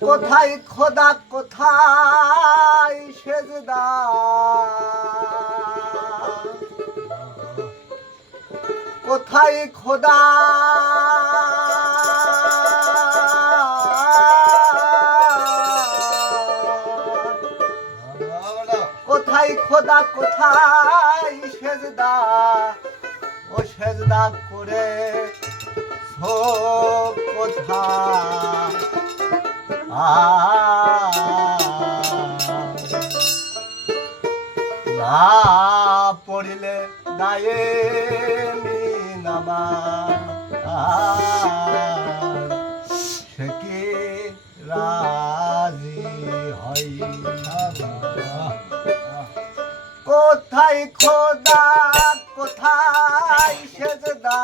কোথায় খোদা কোথায় সেজদা? কোথায় খোদা খোদা কোথায়? সেজদা ও সেজদা করে কোথা। পড়িলে দায়ে নামা সে কি রাজি হই কোথায় খোদা কোথায় সেজদা?